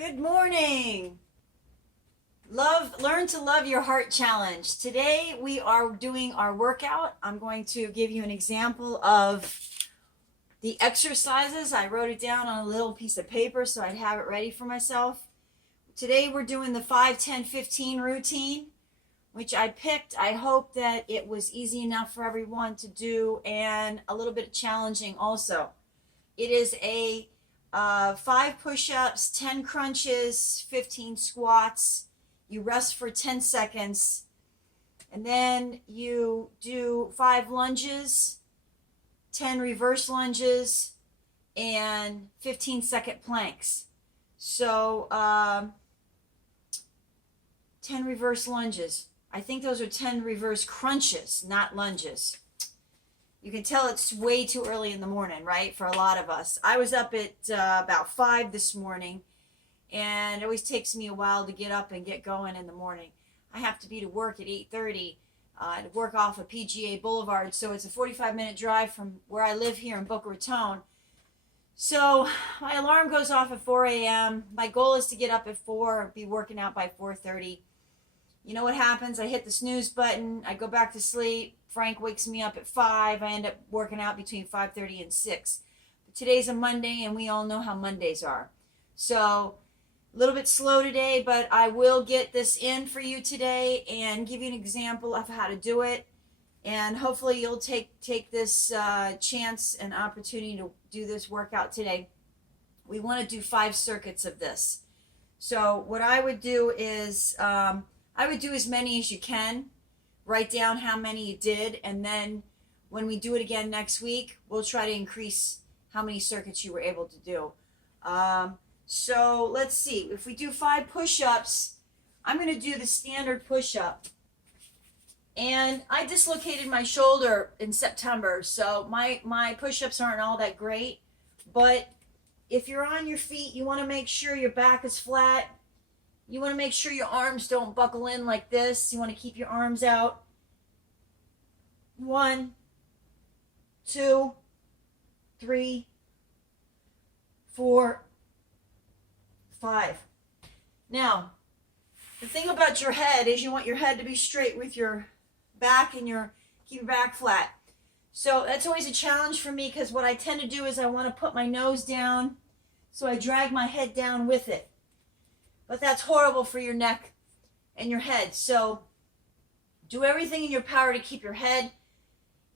Good morning. Learn to love your heart challenge. Today we are doing our workout. I'm going to give you an example of the exercises. I wrote it down on a little piece of paper so I'd have it ready for myself. Today we're doing the 5, 10, 15 routine, which I picked. I hope that it was easy enough for everyone to do and a little bit challenging also. It is a 5 push-ups, 10 crunches, 15 squats. You rest for 10 seconds. And then you do 5 lunges, 10 reverse lunges, and 15-second planks. So 10 reverse lunges. I think those are 10 reverse crunches, not lunges. You can tell it's way too early in the morning, right? For a lot of us. I was up at about 5 this morning, and it always takes me a while to get up and get going in the morning. I have to be to work at 8:30 to work off of PGA Boulevard, so it's a 45-minute drive from where I live here in Boca Raton. So my alarm goes off at 4 a.m. My goal is to get up at 4, be working out by 4:30. You know what happens? I hit the snooze button. I go back to sleep. Frank wakes me up at 5. I end up working out between 5:30 and 6. But today's a Monday, and we all know how Mondays are. So a little bit slow today, but I will get this in for you today and give you an example of how to do it. And hopefully you'll take this chance and opportunity to do this workout today. We want to do 5 circuits of this. So what I would do is I would do as many as you can. Write down how many you did, and then when we do it again next week, we'll try to increase how many circuits you were able to do. So let's see. If we do 5 push-ups, I'm going to do the standard push-up. And I dislocated my shoulder in September, so my push-ups aren't all that great. But if you're on your feet, you want to make sure your back is flat. You want to make sure your arms don't buckle in like this. You want to keep your arms out. 1, 2, 3, 4, 5. Now, the thing about your head is you want your head to be straight with your back and keep your back flat. So that's always a challenge for me, because what I tend to do is I want to put my nose down, so I drag my head down with it. But that's horrible for your neck and your head. So do everything in your power to keep your head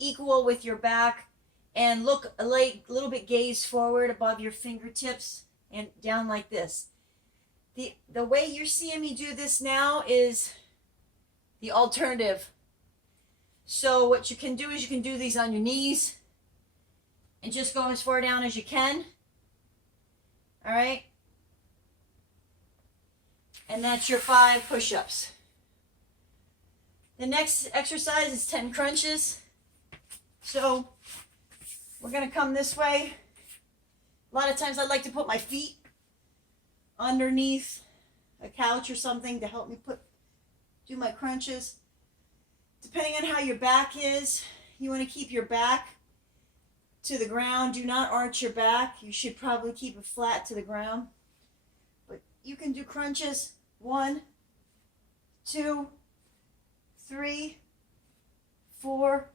equal with your back, and look a little bit gaze forward above your fingertips and down like this. The way you're seeing me do this now is the alternative. So what you can do is you can do these on your knees and just go as far down as you can. All right? And that's your 5 push-ups. The next exercise is 10 crunches. So we're going to come this way. A lot of times I like to put my feet underneath a couch or something to help me do my crunches. Depending on how your back is, you want to keep your back to the ground. Do not arch your back. You should probably keep it flat to the ground. But you can do crunches. 1, 2, 3, 4,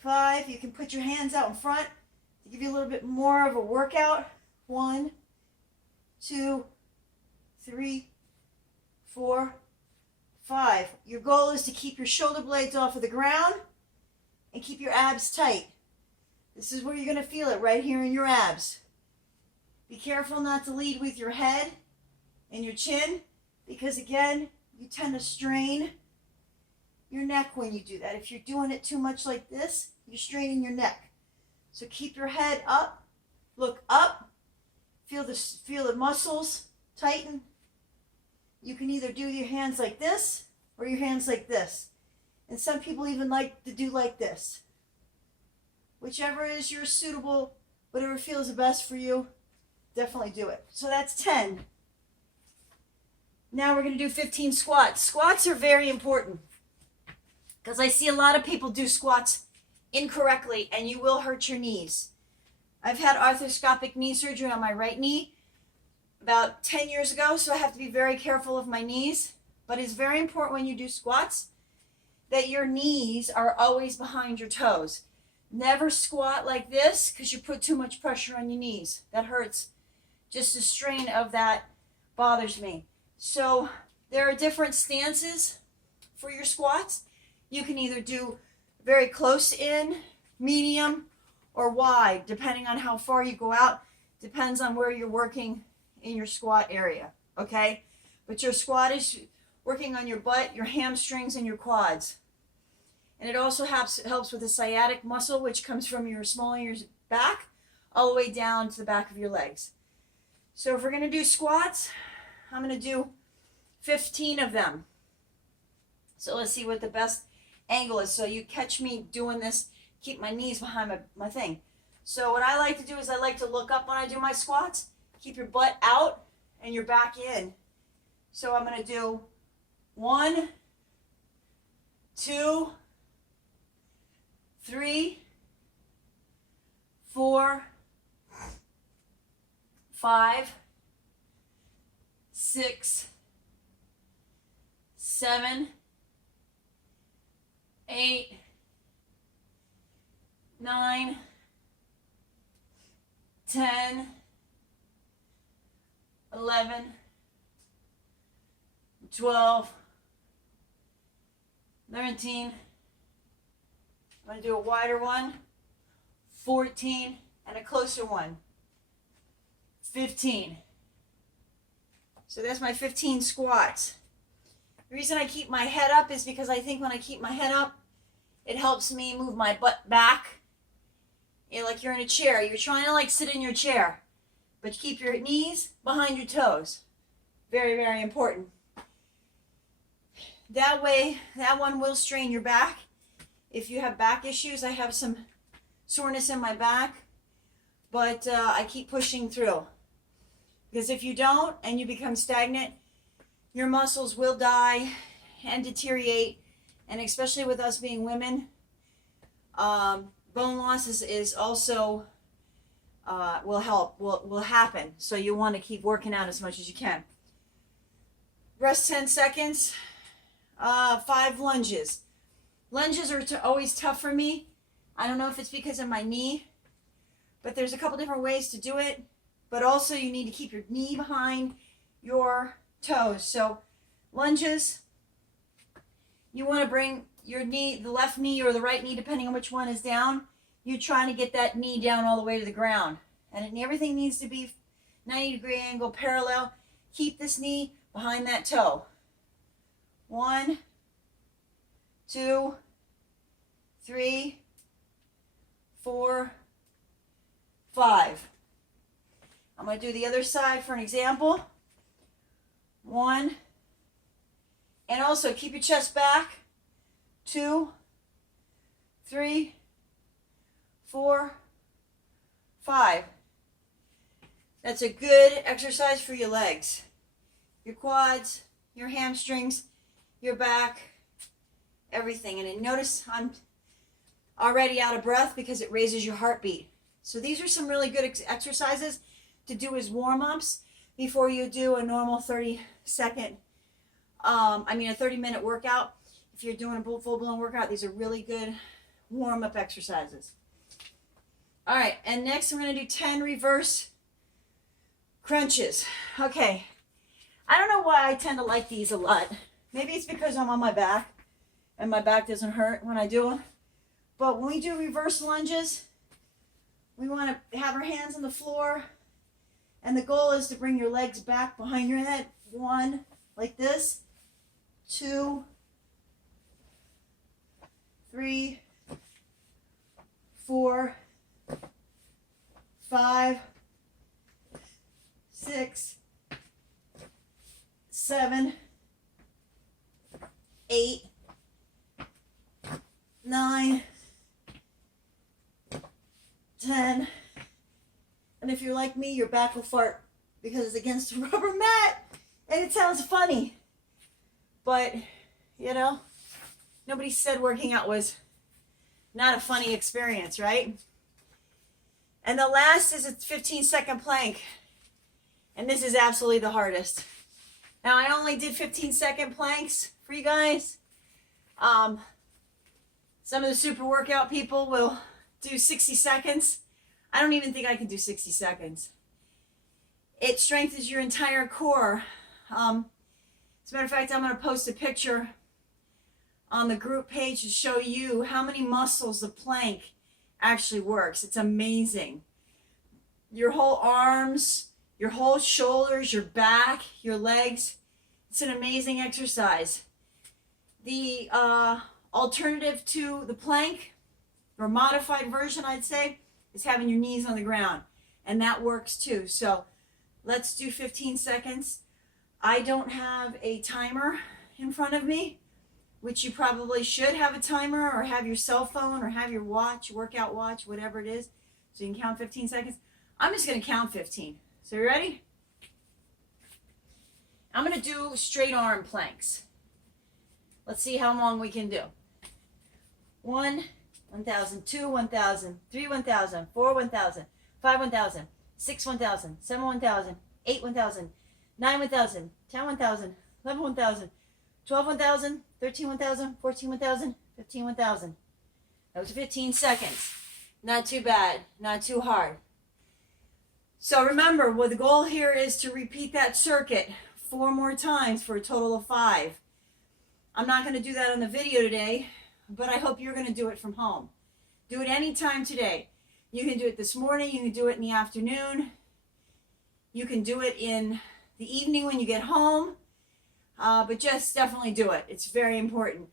5. You can put your hands out in front to give you a little bit more of a workout. 1, 2, 3, 4, 5. Your goal is to keep your shoulder blades off of the ground and keep your abs tight. This is where you're going to feel it, right here in your abs. Be careful not to lead with your head and your chin, because again, you tend to strain your neck when you do that. If you're doing it too much like this, you're straining your neck. So keep your head up, look up, feel the muscles tighten. You can either do your hands like this or your hands like this. And some people even like to do like this. Whichever is your suitable, whatever feels the best for you, definitely do it. So that's 10. Now we're going to do 15 squats. Squats are very important, because I see a lot of people do squats incorrectly, and you will hurt your knees. I've had arthroscopic knee surgery on my right knee, about 10 years ago, so I have to be very careful of my knees. But it's very important when you do squats that your knees are always behind your toes. Never squat like this because you put too much pressure on your knees. That hurts. Just the strain of that bothers me. So there are different stances for your squats. You can either do very close in, medium, or wide, depending on how far you go out. Depends on where you're working in your squat area, okay? But your squat is working on your butt, your hamstrings, and your quads. And it also helps with the sciatic muscle, which comes from your small of your back all the way down to the back of your legs. So if we're going to do squats, I'm going to do 15 of them. So let's see what the best angle is. So you catch me doing this, keep my knees behind my thing. So what I like to do is I like to look up when I do my squats, keep your butt out and your back in. So I'm going to do 1, 2, 3, 4, 5, 6, 7, 8, 9, 10, 11, 12, 13, I'm going to do a wider one, 14, and a closer one, 15. So that's my 15 squats. The reason I keep my head up is because I think when I keep my head up, it helps me move my butt back. You know, like you're in a chair. You're trying to like sit in your chair, but keep your knees behind your toes. Very, very important. That way, that one will strain your back. If you have back issues, I have some soreness in my back, but I keep pushing through. Because if you don't and you become stagnant, your muscles will die and deteriorate. And especially with us being women, bone loss is also will happen. So you want to keep working out as much as you can. Rest 10 seconds. 5 lunges. Lunges are always tough for me. I don't know if it's because of my knee, but there's a couple different ways to do it. But also you need to keep your knee behind your toes. So lunges, you want to bring your knee, the left knee or the right knee, depending on which one is down. You're trying to get that knee down all the way to the ground. And everything needs to be 90-degree angle, parallel. Keep this knee behind that toe. 1, 2, 3, 4, 5. I'm going to do the other side for an example. 1. And also keep your chest back. 2, 3, 4, 5. That's a good exercise for your legs, your quads, your hamstrings, your back, everything. And then notice I'm already out of breath because it raises your heartbeat. So these are some really good exercises to do as warm-ups before you do a normal 30-minute workout. If you're doing a full-blown workout, these are really good warm-up exercises. All right, and next we're going to do 10 reverse crunches. Okay, I don't know why I tend to like these a lot. Maybe it's because I'm on my back and my back doesn't hurt when I do them. But when we do reverse lunges, we want to have our hands on the floor, and the goal is to bring your legs back behind your head. 1, like this. 2, 3, 4, 5, 6, 7, 8, 9, 10. And if you're like me, your back will fart because it's against a rubber mat and it sounds funny. But, you know, nobody said working out was not a funny experience, right? And the last is a 15-second plank. And this is absolutely the hardest. Now, I only did 15-second planks for you guys. Some of the super workout people will do 60 seconds. I don't even think I can do 60 seconds. It strengthens your entire core. As a matter of fact, I'm going to post a picture on the group page to show you how many muscles the plank actually works. It's amazing. Your whole arms, your whole shoulders, your back, your legs. It's an amazing exercise. The alternative to the plank, or modified version, I'd say, is having your knees on the ground. And that works too. So let's do 15 seconds. I don't have a timer in front of me, which you probably should have a timer, or have your cell phone, or have your watch, workout watch, whatever it is, so you can count 15 seconds. I'm just going to count 15. So you ready? I'm going to do straight arm planks. Let's see how long we can do. 1, 1,000, 2, 1,000, 3, 1,000, 4, 1,000, 5, 1,000, 6, 1,000, 7, 1,000, 8, 1,000, 9, 1,000, 10, 1,000, 11, 1,000, 12, 1,000, 13, 1,000, 14, 1,000, 15, 1,000. That was 15 seconds. Not too bad, not too hard. So remember, well, the goal here is to repeat that circuit 4 more times for a total of 5. I'm not going to do that on the video today, but I hope you're going to do it from home. Do it anytime today. You can do it this morning, you can do it in the afternoon, you can do it in the evening when you get home, but just definitely do it. It's very important.